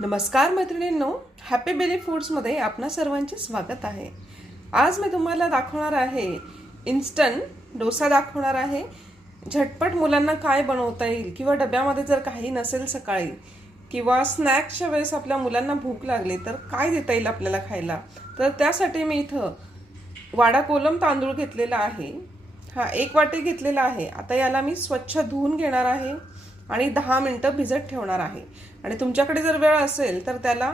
नमस्कार मैत्रिणींनो happy Bailey फूड्समध्ये आपणा सर्वांचे स्वागत आहे. आज मी तुम्हाला दाखवणार आहे इन्स्टंट डोसा दाखवणार आहे. झटपट मुलांना काय बनवता येईल किंवा डब्यामध्ये जर काही नसेल सकाळी किंवा स्नॅक्सच्या वेळेस आपल्या मुलांना भूक लागली तर काय देता येईल आपल्याला खायला? तर त्यासाठी मी इथं वाडा कोलम तांदूळ घेतलेला आहे. हा एक वाटी घेतलेला आहे. आता याला मी स्वच्छ धुवून घेणार आहे. आणि दहा मिनटं भिजत ठेवणार आहे. आणि तुमच्याकडे जर वेळ असेल तर त्याला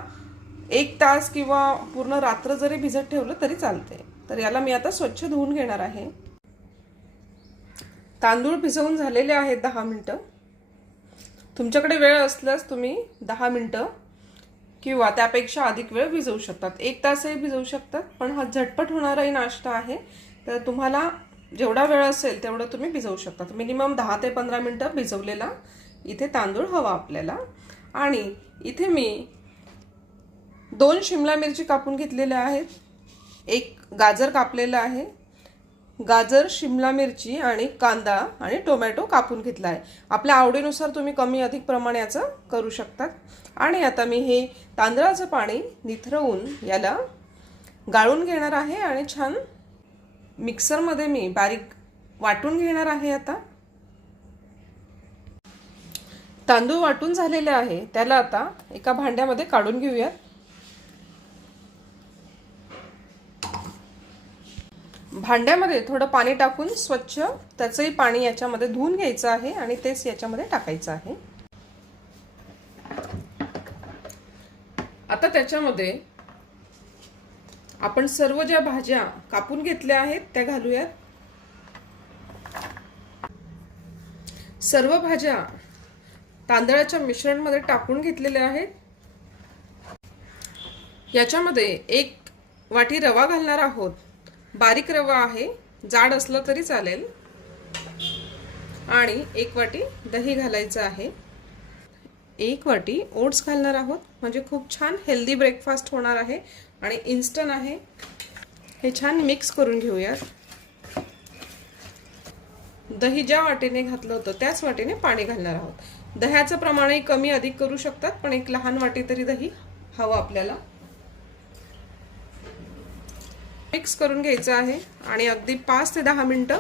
एक तास किंवा पूर्ण रात्र जरी भिजत ठेवलं तरी चालते तर याला मी आता स्वच्छ धुवून घेणार आहे. तांदूळ भिजवून झालेले आहेत दहा मिनटं. तुमच्याकडे वेळ असल्यास तुम्ही दहा मिनटं किंवा त्यापेक्षा अधिक वेळ भिजवू शकतात. एक तासही भिजवू शकतात पण हा झटपट होणाराही नाश्ता आहे. तर तुम्हाला जेवढा वेळ असेल तेवढं तुम्ही भिजवू शकतात. मिनिमम दहा ते पंधरा मिनटं भिजवलेला इथे तांदूळ हवा आपल्याला. आणि इथे मी दोन शिमला मिरची कापून घेतलेल्या आहेत. एक गाजर कापलेलं आहे. गाजर शिमला मिरची आणि कांदा आणि टोमॅटो कापून घेतला आहे. आपल्या आवडीनुसार तुम्ही कमी अधिक प्रमाणाचं करू शकतात आणि आता मी हे तांदळाचं पाणी निथरवून याला गाळून घेणार आहे आणि छान मिक्सरमध्ये मी बारीक वाटून घेणार आहे आता. तांदूळ वाटून झालेले आहे त्याला आता एका भांड्यामध्ये काढून घेऊयात. भांड्यामध्ये थोडं पाणी टाकून स्वच्छ त्याचंही पाणी याच्यामध्ये धुवून घ्यायचं आहे आणि तेच याच्यामध्ये टाकायचं आहे. आता त्याच्यामध्ये आपण सर्व ज्या भाज्या कापून घेतल्या आहेत त्या घालूयात. सर्व भाज्या तांदळाच्या मिश्रणमध्ये टाकून घेतलेले आहेत. याच्यामध्ये एक वाटी रवा घालणार आहोत. बारीक रवा आहे जाड असलं तरी चालेल. आणि एक वाटी दही घालायचं आहे. एक वाटी ओट्स घालणार आहोत म्हणजे खूप छान हेल्दी ब्रेकफास्ट होणार आहे आणि इन्स्टंट आहे. हे छान मिक्स करून घेऊयात. दही ज्या वाटेने घातलं होतं त्याच वाटेने पाणी घालणार आहोत. दह्याचं प्रमाणही कमी अधिक करू शकतात पण एक लहान वाटी तरी दही हवं आपल्याला. मिक्स करून घ्यायचं आहे आणि अगदी पाच ते दहा मिनटं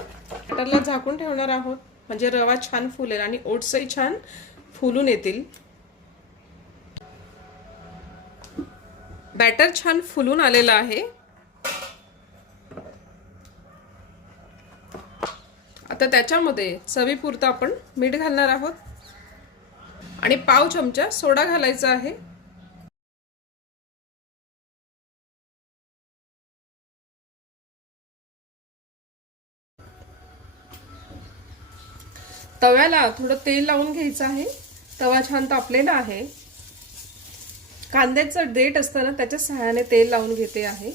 बटरला झाकून ठेवणार आहोत. म्हणजे रवा छान फुलेल आणि ओट्सही छान फुलून येतील. बॅटर छान फुलून आलेलं आहे. आता त्याच्यामध्ये चवीपुरतं आपण मीठ घालणार आहोत. आणि पाव चमचा सोडा घालायचा आहे. तव्याला थोडं तेल लावून घ्यायचं आहे. तवा छान तापलेला आहे. कांद्याचं डेट असताना त्याच्या सहाय्याने तेल लावून घेते आहे.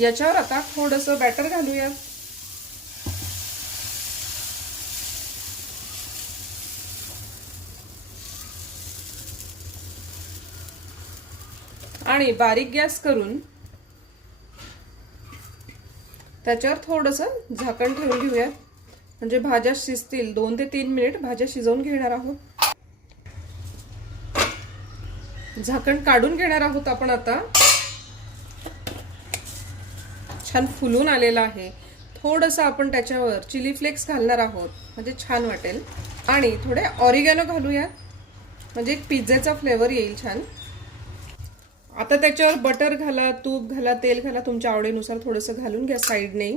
याच्यावर आता थोडंसं बॅटर घालूया. आणि बारीक गॅस करून त्याच्यावर थोडंसं झाकण ठेवून घेऊया. म्हणजे भाज्या शिजतील. दोन ते तीन मिनिट भाज्या शिजवून घेणार आहोत. झाकण काढून घेणार आहोत आपण आता. छान फुलून आलेला आहे. थोडंसं आपण त्याच्यावर चिली फ्लेक्स घालणार आहोत. म्हणजे छान वाटेल. आणि थोडे ऑरिगॅनो घालूया. म्हणजे एक पिझ्झाचा फ्लेवर येईल छान. आता त्याच्यावर बटर घाला तूप घाला तेल घाला तुमच्या आवडीनुसार थोडंसं घालून घ्या साईडने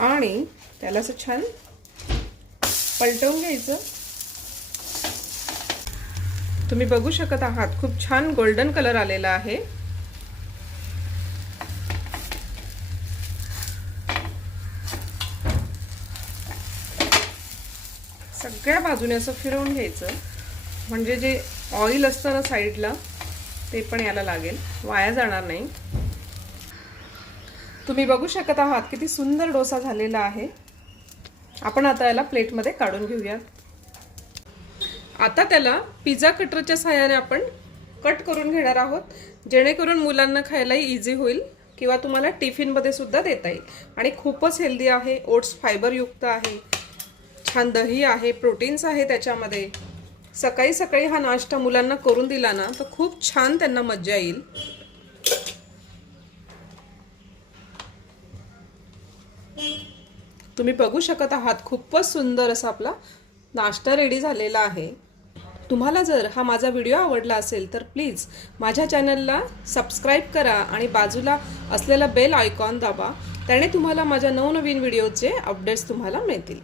आणि त्याला असं छान पलटवून घ्यायचं. तुम्ही बघू शकत आहात खूप छान गोल्डन कलर आलेला आहे. सगळ्या बाजूने असं फिरवून घ्यायचं. म्हणजे जे ऑइल असतं ना साईडला ते पण याला लागेल. वाया जाणार नाही. तुम्ही बघू शकत आहात किती सुंदर डोसा झालेला आहे. आपण आता याला प्लेटमध्ये काढून घेऊया. आता त्याला पिझ्झा कटरच्या सहाय्याने आपण कट करून घेणार आहोत. जेणेकरून मुलांना खायलाही इझी होईल किंवा तुम्हाला टिफिनमध्ये सुद्धा देता येईल. आणि खूपच हेल्दी आहे. ओट्स फायबरयुक्त आहे. छान दही आहे प्रोटीन्स आहे त्याच्यामध्ये. सकाळी सकाळी हा नाश्ता मुलांना करून दिला ना तर खूप छान त्यांना मज्जा येईल. तुम्ही बघू शकत आहात खूपच सुंदर असा आपला नाश्ता रेडी झालेला आहे. तुम्हाला जर हा माझा व्हिडिओ आवडला असेल तर प्लीज माझ्या चॅनलला सबस्क्राईब करा आणि बाजूला असलेला बेल आयकॉन दाबा. त्याने तुम्हाला माझ्या नवनवीन व्हिडिओचे अपडेट्स तुम्हाला मिळतील.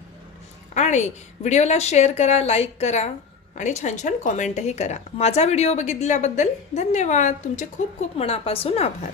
आणि व्हिडिओला शेअर करा लाईक करा आणि छान छान कॉमेंटही करा. माझा व्हिडिओ बघितल्याबद्दल धन्यवाद. तुमचे खूप खूप मनापासून आभार.